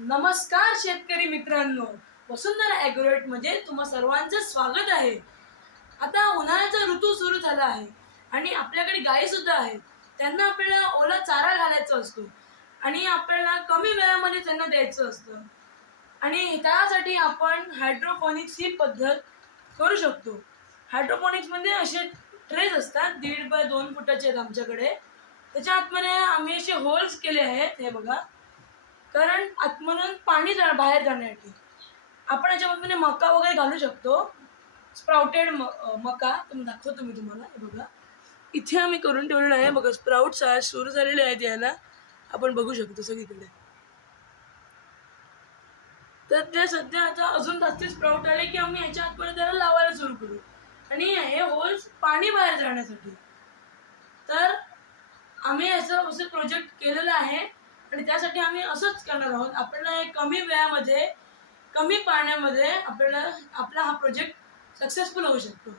नमस्कार शेतकरी मित्रांनो, वसुंधरा ॲग्रोवेट मध्ये तुम्हा सर्वांचं स्वागत आहे. आता उन्हाळ्याचा ऋतू सुरू झाला आहे आणि आपल्याकडे गायी सुद्धा आहेत. त्यांना आपल्याला ओला चारा घालायचा असतो आणि आपल्याला कमी वेळामध्ये त्यांना द्यायचं असतं आणि त्यासाठी आपण हायड्रोपोनिक्स ही पद्धत करू शकतो. हायड्रोपोनिक्समध्ये असे ट्रेज असतात, 1.5 बाय 2 फुटाचे आहेत आमच्याकडे. त्याच्या आतमध्ये आम्ही असे होल्स केले आहेत, हे बघा. कारण आतमधून पाणी बाहेर जाण्यासाठी आपण याच्यामध्ये मका वगैरे घालू शकतो. स्प्राउटेड मका दाखवतो मी तुम्हाला. हे बघा, इथे आम्ही करून ठेवलेलं आहे. बघा, स्प्राउट्स सुरू झालेले आहेत यायला, आपण बघू शकतो सगळीकडे. तर ते सध्या आता अजून जास्त स्प्राउट आले की आम्ही ह्याच्या आतमध्ये त्याला लावायला सुरू करू. आणि हे होल्स पाणी बाहेर जाण्यासाठी. तर आम्ही असं प्रोजेक्ट केलेलं आहे आणि त्यासाठी आम्ही असंच करणार आहोत. आपल्याला कमी वेळामध्ये कमी पाण्यामध्ये आपला हा प्रोजेक्ट सक्सेसफुल होऊ शकतो.